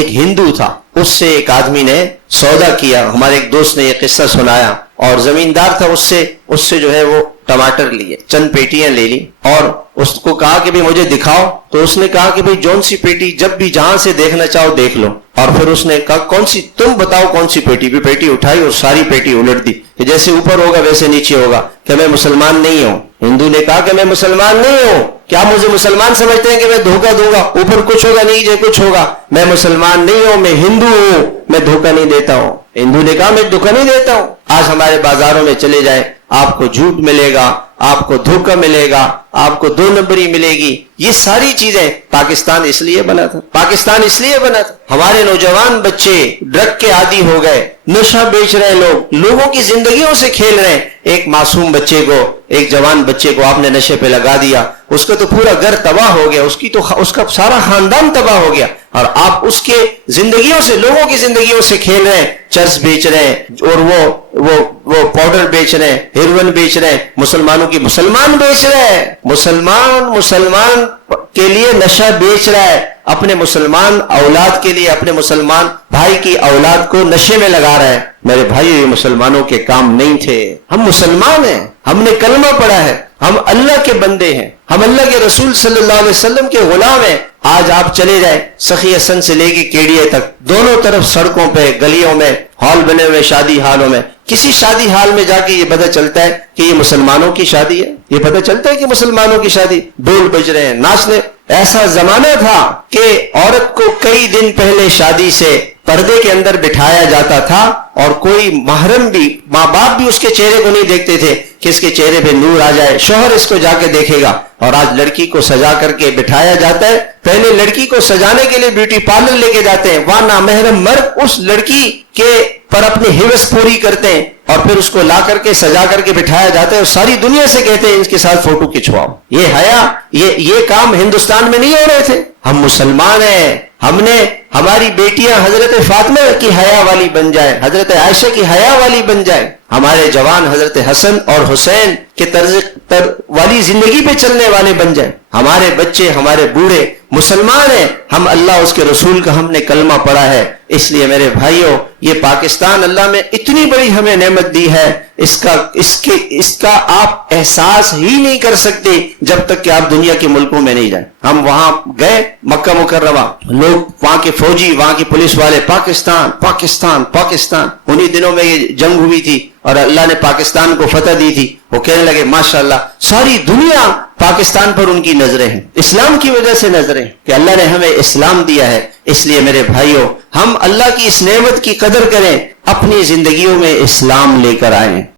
ایک ہندو تھا، اس سے ایک آدمی نے سودا کیا، ہمارے ایک دوست نے یہ قصہ سنایا، اور زمیندار تھا، اس سے جو ہے وہ ٹماٹر لیے، چند پیٹیاں لے لی، اور اس کو کہا کہ بھی مجھے دکھاؤ، تو اس نے کہا کہ بھی جون سی پیٹی جب بھی جہاں سے دیکھنا چاہو دیکھ لو، اور پھر اس نے کہا کون سی تم بتاؤ کون سی پیٹی، بھی پیٹی اٹھائی اور ساری پیٹی الٹ دی کہ جیسے اوپر ہوگا ویسے نیچے ہوگا، کہ میں مسلمان نہیں ہوں۔ ہندو نے کہا کہ میں مسلمان نہیں ہوں، کیا مجھے مسلمان سمجھتے ہیں کہ میں دھوکہ دوں گا، اوپر کچھ ہوگا نیچے کچھ ہوگا؟ میں مسلمان نہیں ہوں، میں ہندو ہوں، میں دھوکہ نہیں دیتا ہوں۔ ہندو نے کہا میں دھوکہ نہیں دیتا ہوں۔ آج ہمارے بازاروں میں چلے جائیں، آپ کو جھوٹ ملے گا، آپ کو دھوکہ ملے گا، آپ کو دو نمبری ملے گی۔ یہ ساری چیزیں پاکستان اس لیے بنا تھا، پاکستان اس لیے بنا تھا۔ ہمارے نوجوان بچے ڈرگ کے عادی ہو گئے، نشہ بیچ رہے لوگ، لوگوں کی زندگیوں سے کھیل رہے ہیں۔ ایک معصوم بچے کو، ایک جوان بچے کو آپ نے نشے پہ لگا دیا، اس کا تو پورا گھر تباہ ہو گیا، اس کا سارا خاندان تباہ ہو گیا، اور آپ اس کے زندگیوں سے، لوگوں کی زندگیوں سے کھیل رہے ہیں، چرس بیچ رہے ہیں، اور وہ پاؤڈر بیچ رہے ہیں، ہیروئن بیچ رہے ہیں، مسلمانوں کی مسلمان بیچ رہے ہیں، مسلمان کے لیے نشہ بیچ رہا ہے، اپنے مسلمان اولاد کے لیے، اپنے مسلمان بھائی کی اولاد کو نشے میں لگا رہا ہے۔ میرے بھائی، یہ مسلمانوں کے کام نہیں تھے۔ ہم مسلمان ہیں، ہم نے کلمہ پڑھا ہے، ہم اللہ کے بندے ہیں، ہم اللہ کے رسول صلی اللہ علیہ وسلم کے غلام ہیں۔ آج آپ چلے جائیں سخی حسن سے لے کے کیڑیے تک، دونوں طرف سڑکوں پہ، گلیوں میں ہال بنے ہوئے، شادی ہالوں میں، کسی شادی حال میں جا کے یہ پتہ چلتا ہے کہ یہ مسلمانوں کی شادی ہے، یہ پتہ چلتا ہے کہ مسلمانوں کی شادی، ڈھول بج رہے ہیں، ناچنے۔ ایسا زمانہ تھا کہ عورت کو کئی دن پہلے شادی سے پردے کے اندر بٹھایا جاتا تھا، اور کوئی محرم بھی، ماں باپ بھی اس کے چہرے کو نہیں دیکھتے تھے کہ اس کے چہرے پہ نور آ جائے، شوہر اس کو جا کے دیکھے گا۔ اور آج لڑکی کو سجا کر کے بٹھایا جاتا ہے، پہلے لڑکی کو سجانے کے لیے بیوٹی پارلر لے کے جاتے ہیں، وہاں نامحرم مرد اس لڑکی کے پر اپنی حوث پوری کرتے ہیں، اور پھر اس کو لا کر کے سجا کر کے بٹھایا جاتا ہے، اور ساری دنیا سے کہتے ہیں اس کے ساتھ فوٹو کھچواؤ۔ یہ حیا، یہ کام ہندوستان میں نہیں ہو رہے تھے۔ ہم مسلمان ہیں، ہم نے، ہماری بیٹیاں حضرت فاطمہ کی حیا والی بن جائے، حضرت عائشہ کی حیا والی بن جائے، ہمارے جوان حضرت حسن اور حسین کے طرز والی زندگی پہ چلنے والے بن جائیں، ہمارے بچے، ہمارے بوڑھے مسلمان ہیں، ہم اللہ اس کے رسول کا ہم نے کلمہ پڑھا ہے۔ اس لیے میرے بھائیوں، یہ پاکستان اللہ میں اتنی بڑی ہمیں نعمت دی ہے، اس کا آپ احساس ہی نہیں کر سکتے جب تک کہ آپ دنیا کے ملکوں میں نہیں جائیں۔ ہم وہاں گئے، مکہ مکرمہ، لوگ وہاں کے فوجی، وہاں کی پولیس والے، پاکستان پاکستان پاکستان۔ انہی دنوں میں یہ جنگ ہوئی تھی اور اللہ نے پاکستان کو فتح دی تھی، وہ کہنے لگے ماشاءاللہ ساری دنیا پاکستان پر ان کی نظریں ہیں، اسلام کی وجہ سے نظریں، کہ اللہ نے ہمیں اسلام دیا ہے۔ اس لیے میرے بھائیوں، ہم اللہ کی اس نعمت کی قدر کریں، اپنی زندگیوں میں اسلام لے کر آئیں۔